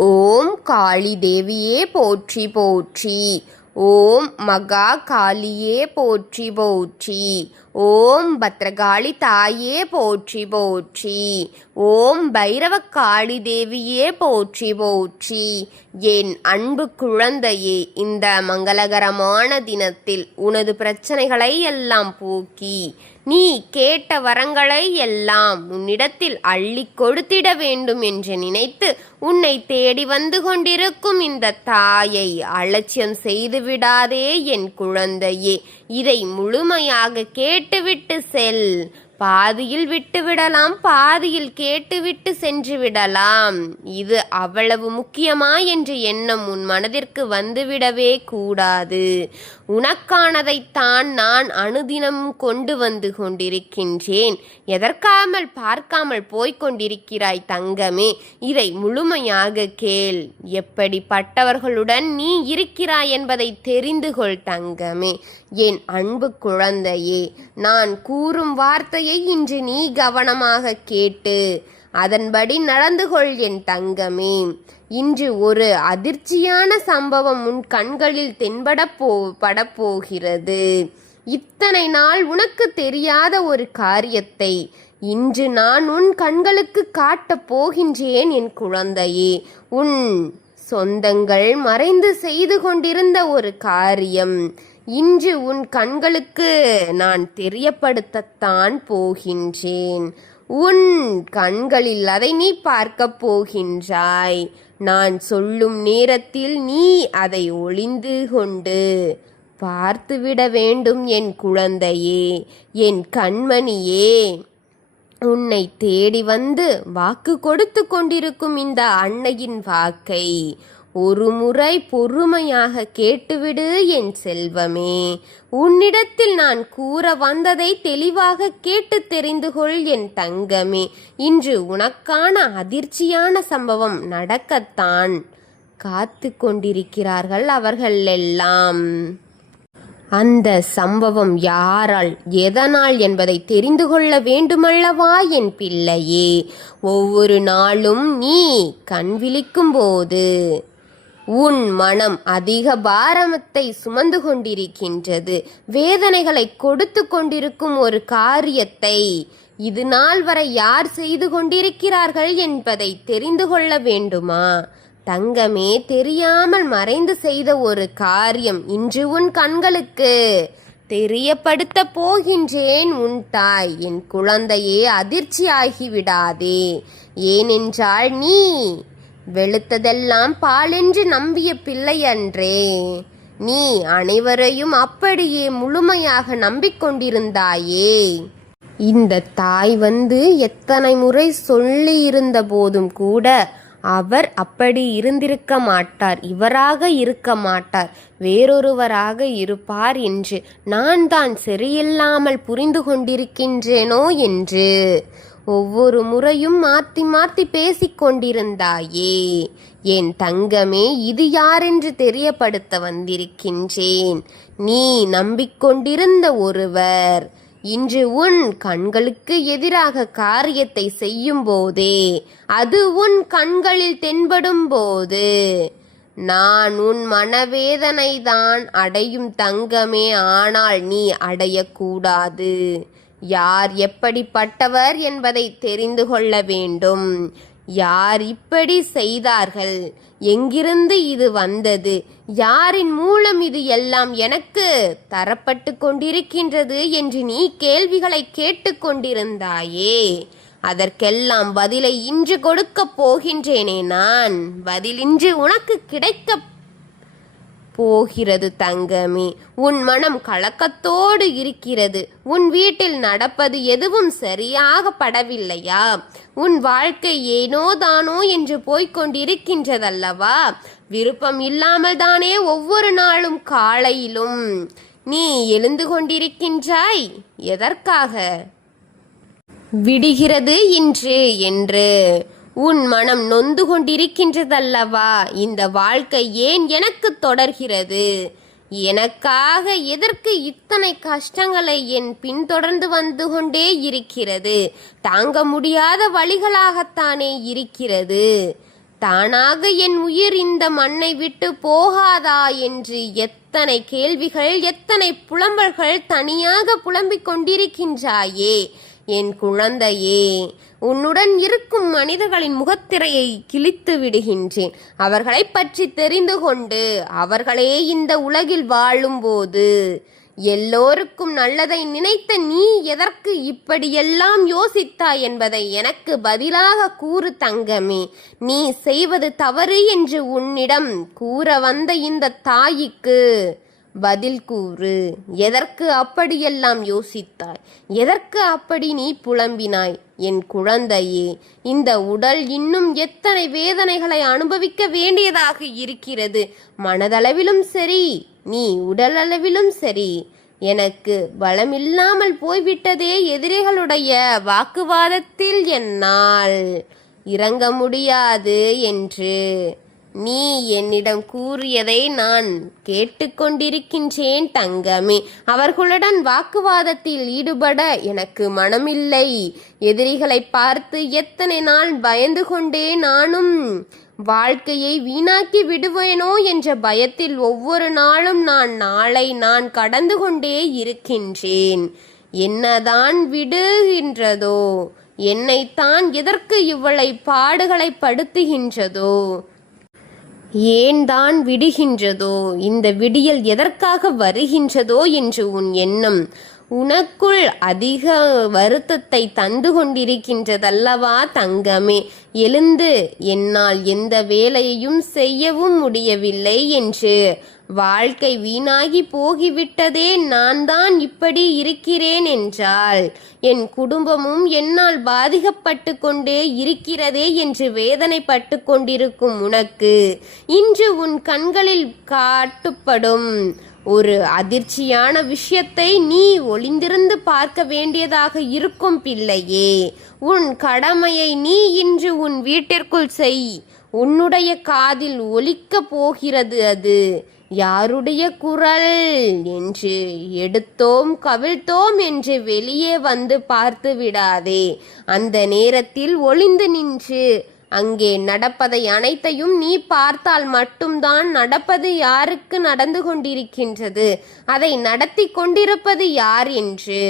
ஓம் காளி தேவியே போற்றி போற்றி. ஓம் மகா காளியே போற்றி போற்றி. ஓம் பத்ரகாளி தாயே போற்றி போற்றி. ஓம் பைரவ காளி தேவியே போற்றி போற்றி. என் அன்பு குழந்தையே, இந்த மங்களகரமான தினத்தில் உனது பிரச்சனைகளை எல்லாம் போக்கி நீ கேட்ட வரங்களை எல்லாம் உன்னிடத்தில் அள்ளி கொடுத்திட வேண்டும் என்று நினைத்து உன்னை தேடி வந்து கொண்டிருக்கும் இந்த தாயை அலட்சியம் செய்து விடாதே என் குழந்தையே. இதை முழுமையாக கேட்டுவிட்டு செல். பாதியில் விட்டுவிடலாம், பாதியில் கேட்டுவிட்டு சென்று விடலாம். இது அவ்வளவு முக்கியமா என்ற எண்ணம் உன் மனதிற்கு வந்துவிடவே கூடாது. உனக்கானதைத்தான் நான் அனுதினமும் கொண்டு வந்து கொண்டிருக்கின்றேன். எதற்காமல் பார்க்காமல் போய்கொண்டிருக்கிறாய் தங்கமே? இதை முழுமையாக கேள். எப்படிப்பட்டவர்களுடன் நீ இருக்கிறாய் என்பதை தெரிந்து கொள் தங்கமே. என் அன்பு குழந்தையே, நான் கூறும் வார்த்தையை இன்று நீ கவனமாக கேட்டு அதன்படி நடந்து கொள் என் தங்கமே. இன்று ஒரு அதிர்ச்சியான சம்பவம் உன் கண்களில் படப்போகிறது. இத்தனை நாள் உனக்கு தெரியாத ஒரு காரியத்தை இன்று நான் உன் கண்களுக்கு காட்டப் போகின்றேன் என் குழந்தையே. உன் சொந்தங்கள் மறைந்து செய்து கொண்டிருந்த ஒரு காரியம் இன்று உன் கண்களுக்கு நான் தெரியப்படுத்தத்தான் போகின்றேன். உன் கண்களில் அதை நீ பார்க்கப் போகின்றாய். நான் சொல்லும் நேரத்தில் நீ அதை ஒளிந்து கொண்டு பார்த்துவிட வேண்டும் என் குழந்தையே, என் கண்மணியே. உன்னை தேடி வந்து வாக்கு கொடுத்து கொண்டிருக்கும் இந்த அன்னையின் வாக்கை ஒரு முறை பொறுமையாக கேட்டுவிடு என் செல்வமே. உன்னிடத்தில் நான் கூற வந்ததை தெளிவாக கேட்டு தெரிந்து கொள் என் தங்கமே. இன்று உனக்கான அதிர்ச்சியான சம்பவம் நடக்கத்தான் காத்து கொண்டிருக்கிறார்கள் அவர்கள் எல்லாம். அந்த சம்பவம் யாரால், எதனால் என்பதை தெரிந்து கொள்ள வேண்டுமல்லவா என் பிள்ளையே? ஒவ்வொரு நாளும் நீ கண் விழிக்கும் போது உன் மனம் அதிக பாரமத்தை சுமந்து கொண்டிருக்கின்றது. வேதனைகளை கொடுத்து கொண்டிருக்கும் ஒரு காரியத்தை இது நாள் வரை யார் செய்து கொண்டிருக்கிறார்கள் என்பதை தெரிந்து கொள்ள வேண்டுமா தங்கமே? தெரியாமல் மறைந்து செய்த ஒரு காரியம் இன்று உன் கண்களுக்கு தெரியப்படுத்த போகின்றேன் உன் தாய். என் குழந்தையே, அதிர்ச்சியாகிவிடாதே. ஏனென்றால் நீ வெளுத்ததெல்லாம் பாலென்று நம்பிய பிள்ளை அன்றே. நீ அனைவரையும் அப்படியே முழுமையாக நம்பிக்கொண்டிருந்தாயே. இந்த தாய் எத்தனை முறை சொல்லி இருந்த போதும் கூட அவர் அப்படி இருந்திருக்க மாட்டார், இவராக இருக்க மாட்டார், வேறொருவராக இருப்பார் என்று நான் தான் சரியில்லாமல் புரிந்து கொண்டிருக்கின்றேனோ என்று ஒவ்வொரு முறையும் மாற்றி மாற்றி பேசிக்கொண்டிருந்தாயே. என் தங்கமே, இது யாரென்று தெரியப்படுத்த வந்திருக்கின்றேன். நீ நம்பிக்கொண்டிருந்த ஒருவர் இன்று உன் கண்களுக்கு எதிராக காரியத்தை செய்யும் போதே, அது உன் கண்களில் தென்படும் போது நான் உன் மனவேதனை தான் அடையும் தங்கமே. ஆனால் நீ அடையக்கூடாது. யார் எப்படிப்பட்டவர் என்பதை தெரிந்து கொள்ள வேண்டும். யார் இப்படி செய்தார்கள், எங்கிருந்து இது வந்தது, யாரின் மூலம் இது எல்லாம் எனக்கு தரப்பட்டு கொண்டிருக்கின்றது என்று நீ கேள்விகளை கேட்டுக்கொண்டிருந்தாயே. அதற்கெல்லாம் பதிலை இன்று கொடுக்கப் போகின்றேனே நான். பதில் இன்று உனக்கு கிடைக்க போகிறது தங்கமே. உன் மனம் கலக்கத்தோடு இருக்கிறது. உன் வீட்டில் நடப்பது எதுவும் சரியாக படவில்லையா? உன் வாழ்க்கை ஏனோ தானோ என்று போய்கொண்டிருக்கின்றதல்லவா? விருப்பம் இல்லாமல் தானே ஒவ்வொரு நாளும் காலையிலும் நீ எழுந்து கொண்டிருக்கின்றாய்? எதற்காக விடுகிறது இன்று என்று உன் மனம் நொந்து கொண்டிருக்கின்றதல்லவா? இந்த வாழ்க்கை ஏன் எனக்கு தொடர்கிறது? எனக்காக எதற்கு இத்தனை கஷ்டங்களை என் பின்தொடர்ந்து வந்து கொண்டே இருக்கிறது? தாங்க முடியாத வழிகளாகத்தானே இருக்கிறது. தானாக என் உயிர் இந்த மண்ணை விட்டு போகாதா என்று எத்தனை கேள்விகள், எத்தனை புலம்பல்கள் தனியாக புலம்பிக் கொண்டிருக்கின்றாயே என் குழந்தையே. உன்னுடன் இருக்கும் மனிதர்களின் முகத்திரையை கிழித்து விடுகின்றேன். அவர்களை பற்றி தெரிந்து கொண்டு அவர்களே இந்த உலகில் வாழும்போது எல்லோருக்கும் நல்லதை நினைத்த நீ எதற்கு இப்படியெல்லாம் யோசித்தாய் என்பதை எனக்கு பதிலாக கூறு தங்கமே. நீ செய்வது தவறு என்று உன்னிடம் கூற வந்த இந்த தாய்க்கு பதில் கூறு. எதற்கு அப்படியெல்லாம் யோசித்தாய்? எதற்கு அப்படி நீ புலம்பினாய் என் குழந்தையே? இந்த உடல் இன்னும் எத்தனை வேதனைகளை அனுபவிக்க வேண்டியதாக இருக்கிறது. மனதளவிலும் சரி, நீ உடலளவிலும் சரி. எனக்கு பலமில்லாமல் போய்விட்டதே. எதிரிகளுடைய வாக்குவாதத்தில் என்னால் இறங்க முடியாது என்று நீ என்னிடம் கூறியதை நான் கேட்டுக்கொண்டிருக்கின்றேன் தங்கமே. அவர்களுடன் வாக்குவாதத்தில் ஈடுபட எனக்கு மனமில்லை. எதிரிகளை பார்த்து எத்தனை நாள் பயந்து கொண்டே நானும் வாழ்க்கையை வீணாக்கி விடுவேனோ என்ற பயத்தில் ஒவ்வொரு நாளும் நாளை நான் கடந்து கொண்டே இருக்கின்றேன். என்னதான் விடுகின்றதோ, என்னைத்தான் எதற்கு இவ்வளை பாடுகளை படுத்துகின்றதோ, ஏன் தான் விடுகின்றதோ, இந்த விடியல் எதற்காக வருகின்றதோ என்று உன் எண்ணம் உனக்குள் அதிக வருத்தத்தை தந்து கொண்டிருக்கின்றதல்லவா தங்கமே. எழுந்து என்னால் எந்த வேலையையும் செய்யவும் முடியவில்லை என்று வாழ்க்கை வீணாகி போகிவிட்டதே, நான் தான் இப்படி இருக்கிறேன் என்றால் என் குடும்பமும் என்னால் பாதிக்கப்பட்டு கொண்டே இருக்கிறதே என்று வேதனைப்பட்டு கொண்டிருக்கும் உனக்கு இன்று உன் கண்களில் காட்டப்படும் ஒரு அதிர்ச்சியான விஷயத்தை நீ ஒளிந்திருந்து பார்க்க வேண்டியதாக இருக்கும் பிள்ளையே. உன் கடமையை நீ இன்று உன் வீட்டிற்குள் செய். உன்னுடைய காதில் ஒலிக்கப் போகிறது அது யாருடைய குரல் என்று. எடுத்தோம் கவிழ்த்தோம் என்று வெளியே வந்து பார்த்து விடாதே. அந்த நேரத்தில் ஒளிந்து நின்று அங்கே நடப்பதை அனைத்தையும் நீ பார்த்தால் மட்டும்தான் நடப்பது யாருக்கு நடந்து கொண்டிருக்கின்றது, அதை நடத்தி கொண்டிருப்பது யார் என்று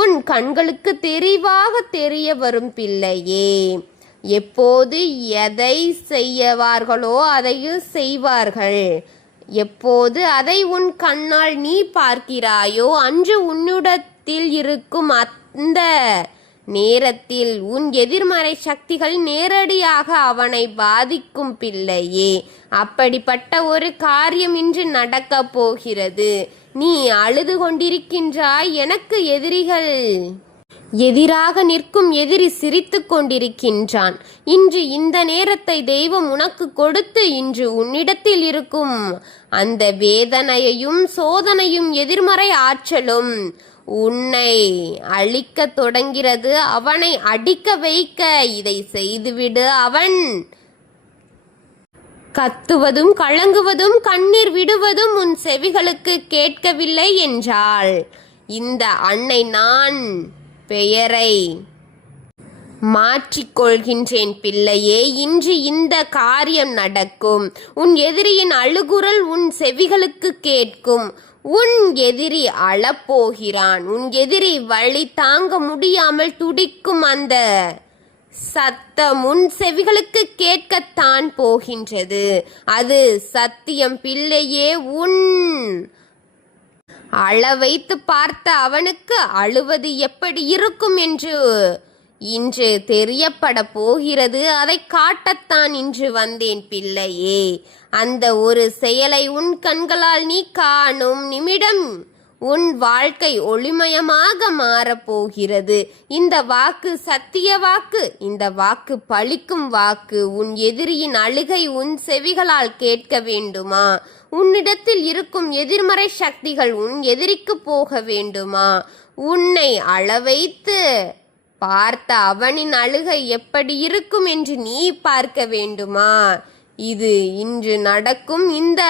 உன் கண்களுக்கு தெளிவாக தெரிய வரும் பிள்ளையே. எப்போது எதை செய்வார்களோ அதையும் செய்வார்கள். எப்போது அதை உன் கண்ணால் நீ பார்க்கிறாயோ அன்று உன்னிடத்தில் இருக்கும் அந்த நேரத்தில் உன் எதிர்மறை சக்திகள் நேரடியாக அவனை பாதிக்கும் பிள்ளையே. அப்படிப்பட்ட ஒரு காரியம் இன்று நடக்கப் போகிறது. நீ அழுது கொண்டிருக்கின்றாய். எனக்கு எதிராக நிற்கும் எதிரி சிரித்து கொண்டிருக்கின்றான். இன்று இந்த நேரத்தை தெய்வம் உனக்கு கொடுத்து இன்று உன்னிடத்தில் இருக்கும் அந்த வேதனையையும் சோதனையும் எதிர்மறை ஆற்றலும் உன்னை அழிக்க தொடங்கிறது. அவனை அடிக்க வைக்க இதை செய்துவிடு. அவன் கத்துவதும் கலங்குவதும் கண்ணீர் விடுவதும் உன் செவிகளுக்கு கேட்கவில்லை என்றால் இந்த அன்னை நான் பெயரை மாற்றிக்கொள்கின்றேன் பிள்ளையே. இன்று இந்த காரியம் நடக்கும். உன் எதிரியின் அழுகுரல் உன் செவிகளுக்கு கேட்கும். உன் எதிரி அழப்போகிறான். உன் எதிரி வலி தாங்க முடியாமல் துடிக்கும். அந்த சத்தம் உன் செவிகளுக்கு கேட்கத்தான் போகின்றது. அது சத்தியம் பிள்ளையே. உன் அழ வைத்து பார்த்த அவனுக்கு அழுவது எப்படி இருக்கும் என்று இன்று தெரியப்பட போகிறது. அதை காட்டத்தான் இன்று வந்தேன் பிள்ளையே. அந்த ஒரு செயலை உன் கண்களால் நீ காணும் நிமிடம் உன் வாழ்க்கை ஒளிமயமாக மாறப்போகிறது. இந்த வாக்கு சத்திய வாக்கு. இந்த வாக்கு பலிக்கும் வாக்கு. உன் எதிரியின் அழுகை உன் செவிகளால் கேட்க வேண்டுமா? உன்னிடத்தில் இருக்கும் எதிர்மறை சக்திகள் உன் எதிரிக்கு போக வேண்டுமா? உன்னை அளவைத்து பார்த்த அவனின் அழுகை எப்படி இருக்கும் என்று நீ பார்க்க வேண்டுமா? இது இன்று நடக்கும் இந்த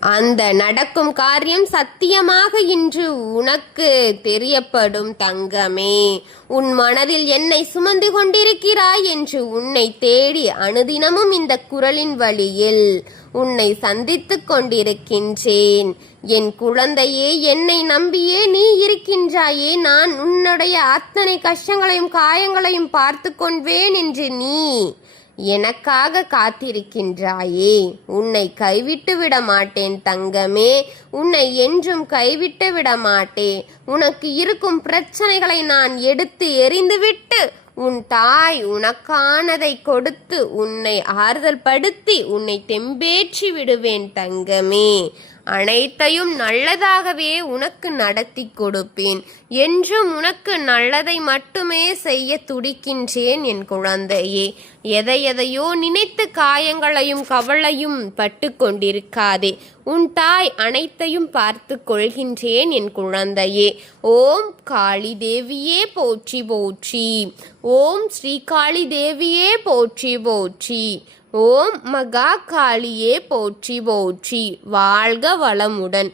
அந்த நடக்கும் காரியம் சத்தியமாக இன்று உனக்கு தெரியப்படும் தங்கமே. உன் மனதில் என்னை சுமந்து கொண்டிருக்கிறாய் என்று உன்னை தேடி அனுதினமும் இந்த குரலின் வழியில் உன்னை சந்தித்துக் கொண்டிருக்கின்றேன். என் குழந்தையே, என்னை நம்பியே நீ இருக்கின்றாயே. நான் உன்னுடைய அத்தனை கஷ்டங்களையும் காயங்களையும் பார்த்து கொள்வேன் என்று நீ எனக்காக காத்திருக்கின்றாயே. உன்னை கைவிட்டு விட மாட்டேன் தங்கமே. உன்னை என்றும் கைவிட்டு விட மாட்டேன். உனக்கு இருக்கும் பிரச்சனைகளை நான் எடுத்து எறிந்துவிட்டு உன் தாய் உனக்கானதை கொடுத்து உன்னை ஆறுதல் படுத்தி உன்னை தெம்பேற்றி விடுவேன் தங்கமே. அனைத்தையும் நல்லதாகவே உனக்கு நடத்தி கொடுப்பேன். என்றும் உனக்கு நல்லதை மட்டுமே செய்ய துடிக்கின்றேன் என் குழந்தையே. எதையோ நினைத்து காயங்களையும் கவலையும் பட்டு கொண்டிருக்காதே. உன் தாய் அனைத்தையும் பார்த்து கொள்கின்றேன் என் குழந்தையே. ஓம் காளி தேவியே போற்றி போற்றி. ஓம் ஸ்ரீ காளி தேவியே போற்றி போற்றி. ஓம் மகா காளியே போற்றி போற்றி. வாழ்க வளமுடன்.